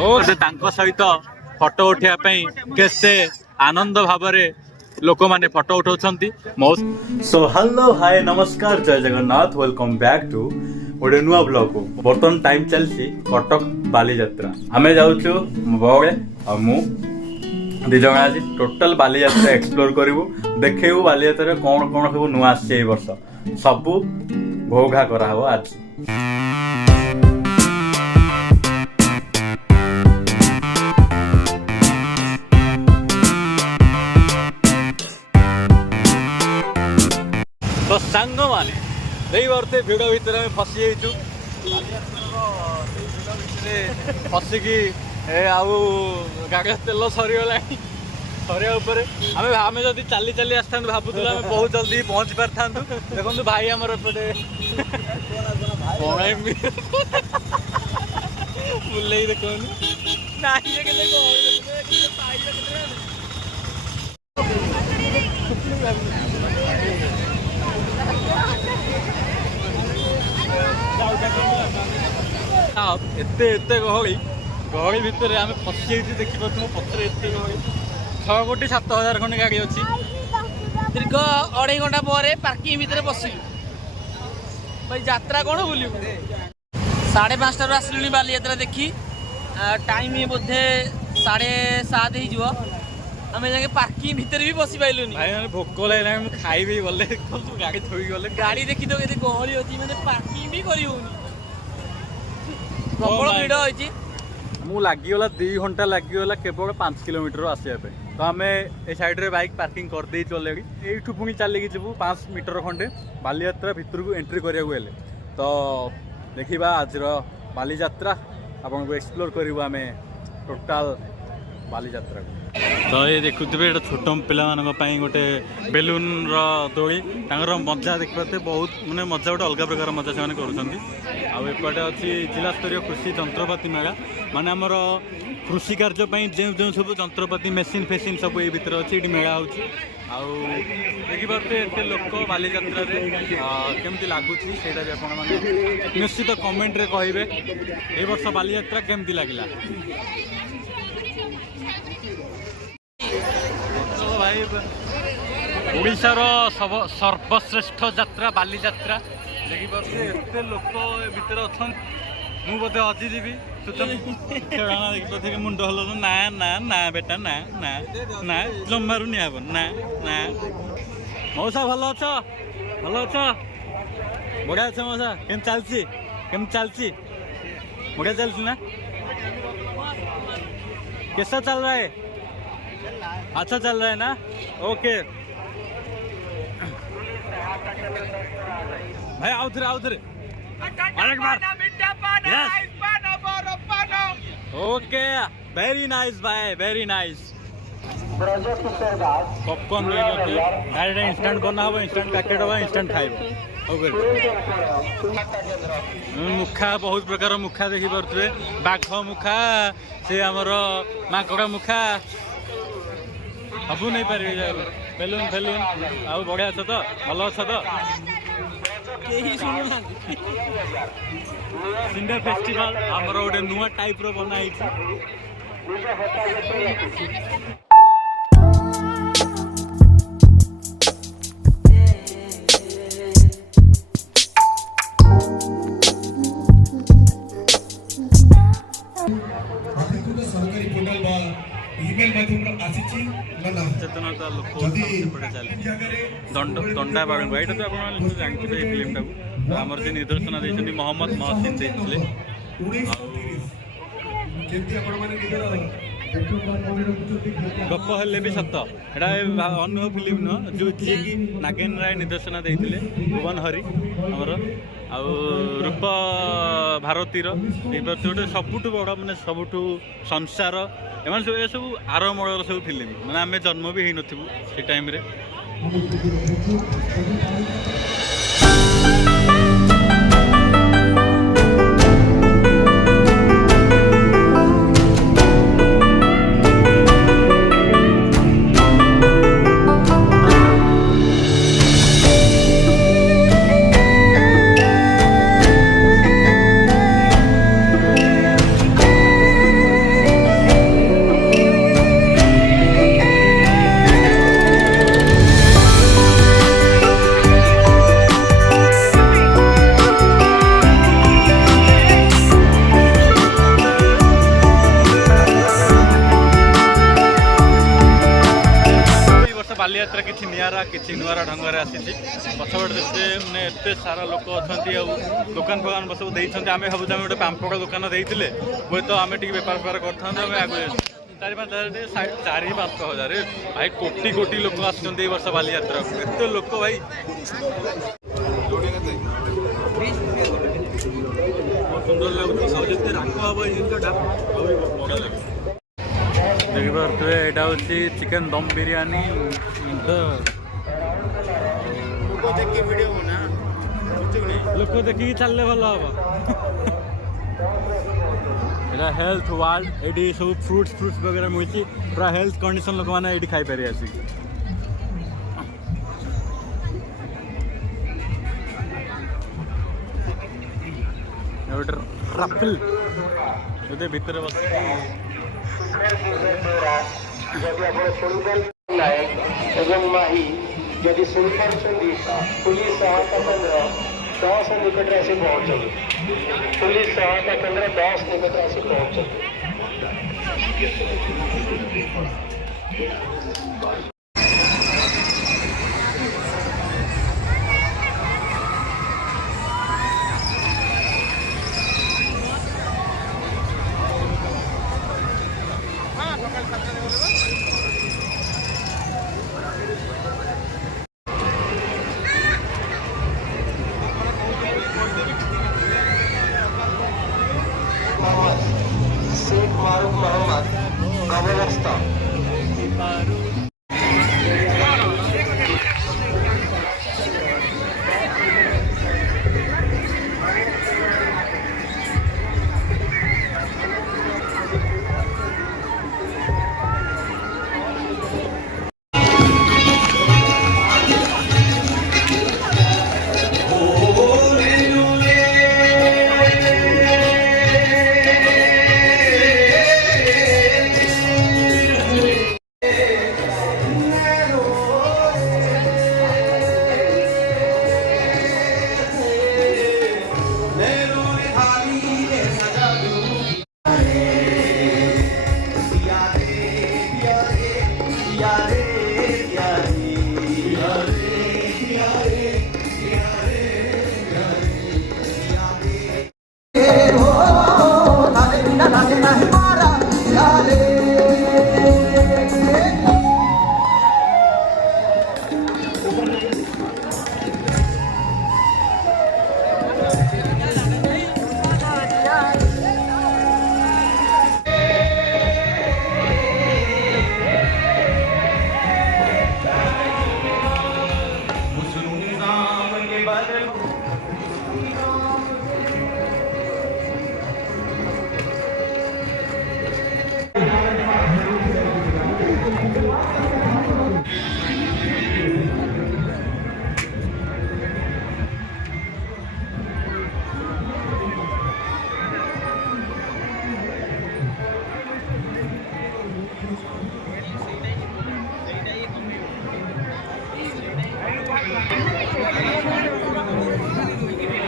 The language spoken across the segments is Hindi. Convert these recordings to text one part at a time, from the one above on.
सहित फोटो उठापी केते आनंद भाव लोक मैंने फोटो उठाउछंती। सो हेलो हाय नमस्कार जय जगन्नाथ वेलकम बैक टू गोटे नुआ ब्लॉग को। बर्तमान टाइम चलती कटक बालीजात्रा आम जाऊँ बड़े मु दिज आज टोटाल बालीजात्रा एक्सप्लोर करूँ देखू बालीजात्रा कौन कौन सब नुआ आसी वर्ष सबू भोगा कराव आज। तो सांग माने नहीं बारे भिड़ भितर आम फसी जाइचु फसिकी गाड़ी तेल सरीगला सरिया आम जब चली चली आसता भावुल आम बहुत जल्दी पहुँची पारि था। देखो भाई आमर एपटे बुले देख एते गहली गहली भितर आम फसी जाइए देखिए पथर एत गहली 6,07,000 खंडे गाड़ी अच्छी दीर्घ 2.5 घंटा पर पार्किंग भितर बसिलु भाई यात्रा कौन बुलू 5:30 आसलुनी बालीजात्रा देखी टाइम बोधे 7:30 हो आम जाके पार्किंग भितर भी बसी पाइलुनी भाई मैंने भोक लगे खाइबी गले गाड़ी थोड़ी गले गाड़ी देखी तो केते गहली होती मैंने पार्किंग भी करी होनी प्रबल भिड़ होती मु लगिगला 2 घंटा लगिगला केवल 5 किलोमीटर आसवा तो आम ए साइड रे बाइक पार्किंग कर देइछु ऑलरेडी एठू पुणी चलिकी जीवु 5 मीटर खंडे बालीजात्रा भितर को एंट्री करिया हेले तो देखिबा आज बालीजात्रा आपन को एक्सप्लोर करिबु आमे टोटल बालीजात्रा तो ये देखुवे ये छोट पिला गोटे बेलून दोली मजा देखते बहुत मानने मजा गोटे अलग प्रकार मजा से करपटे अच्छी जिला स्तरीय कृषि जंत्रपाति मेला माने आमर कृषि कार्य जो जो सब जंत्रपाति मेसीन फेसीन सब ये भितर अच्छी ये मेला हो देखिपे एत लोक बालीजात्रा केमती लगुच निश्चित कमेंट रे कहे ए वर्ष बालीजात्रा केमती लगिला। भाई ओडिशार सर्वश्रेष्ठ यात्रा बालीजात्रा देखिए एत लोक भितर अच्छा मु बोधे हजिजी खेळना देखिए मुंड हल ना ना ना बेटा ना ना ना जमारू नि हब ना ना मौसा भल अछ बढ़िया अच्छे मौसा केम चलती बढ़िया चलती ना कैसा चल रहा है अच्छा चल रहा है ना ओके भाई आओ थे ओके वेरी नाइस भाई very nice popcorn direct instant बना हम इंस्टेंट पैकेट हम इंस्टेंट खाइब मुखा बहुत प्रकार मुखा देखी पारे बाघ मुखा से आमर माकड़ा मुखा सबू नहीं पारे बेलून फेलून आउ बढ़िया अच्छे तो भल अच्छे तो सिंडा फेस्टिवल आमर गोटे नुआ टाइप रो बनाई सचेतनता लोक दंडा बाग यहाँ तो आप जानते फिल्म टाक आमर जो निर्देशना देते मोहम्मद महसिन देते गप हेल्ले भी सत एटा अन्य फिल्म नुह जो जी कि नागेन राय निर्देशना देते भुवन हरि आमर रूप भारतीर गोटे सबुठ बड़ मानने सबुठ संसार एम सब ये सब आरमूल सब फिल्म मैंने आम जन्म भी हो नथु से टाइम रे बालीयात्रा किसी निरा किसी नुआ ढंग से आसी पछपट देखते मैंने एत सारा लोक अच्छा दुकान फकान सब देते आम भावुँ आम गोटे पांपड़ दुकान देते हुए तो आम टे बेपार फेपार करते आगे 4-5 हजार भाई कोटी कोटी लोक आसुँच वर्ष बालीयात्रा एत लोक भाई सुंदर लगुच जिते राग हम ये जिनटा बड़ा लगे देखिपे यहाँ हूँ चिकेन दम बिरयानी लोक देखिए चलने भल हम हेल्थ वार्ड ये सब फ्रुट्स वगैरह मिलती पूरा हेल्थ कंडीशन लोक मैंने ये खाईपर आसिक गोटे राफेल बोधे भितर बस माही जदि शुणी पुलिस सहायता केन्द्र 10 निकट आसी पहुँचल पुलिस सहायता केन्द्र 10 निकट आसी पहुँचल शेख मारूफ मोहम्मद कबरस्ता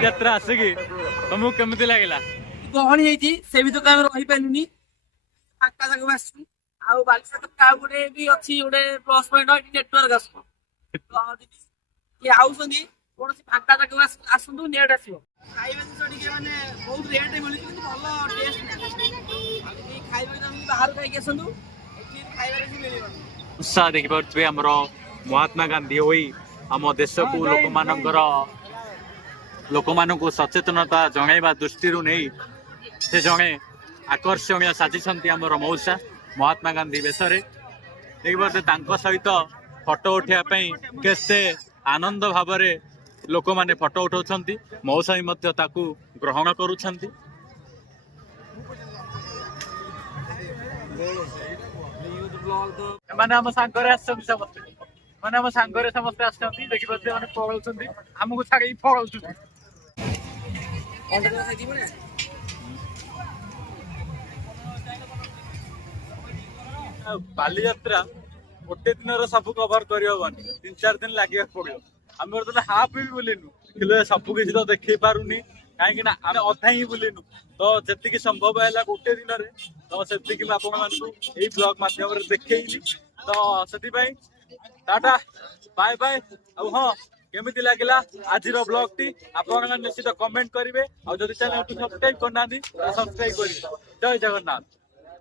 यात्रा आसिकी तुमको केमती लगे गहणी होती से भर आम रही पारूनी फाका जगह आसू आ बालेश्वर गोटे भी अच्छी गोटे प्लस पॉइंट नेटवर्क आस आउन कौन फाका जगह आसतु नेट आस खाଇବା ଜିନିଷ ମାନେ ବହୁତ ରେଟ୍ ମିଳୁଛି କିନ୍ତୁ ଭଲ ଟେଷ୍ଟ ଖାଇବା ବାହାରୁ ଖାଇକି ଆସନ୍ତୁ ଏଠି ଖାଇବାରେ କିଛି ମିଳିବନି उत्साह देखिपे आमर महात्मा गांधी होई आम देश को लोक मानू सचेतनता जनइबा दृष्टि नहीं से जड़े आकर्षणीय साजिशंती आमर मौसा महात्मा गांधी बेसरे देखिए सहित फोटो उठाई केते आनंद भाव लोक मैंने फोटो उठाउछंती मौसा भी मध्य ताकू ग्रहण करुछंती माने हम सांगरे आछंती समस्त माने हम सांगरे समस्त आछंती देखि पते माने पळौछंती हमकु छाडी पळौछंती बालीयात्रा गोटे दिन सब कवर करहबनी 3-4 दिन लगे पड़ो आम हाफ भी बुलनु कि सब किसी तो देख पारूनी कहीं आम अधा ही बुलनु तो जी संभव है गोटे दिन में तो से ब्लॉग मध्यम देखी तो से टाटा बाय बाय अब हाँ केमिति लागिला आज ब्लॉग टी आपण निश्चित कमेंट करेंगे और जदि चैनल को सब्सक्राइब करना सब्सक्राइब करेंगे जय जगन्नाथ।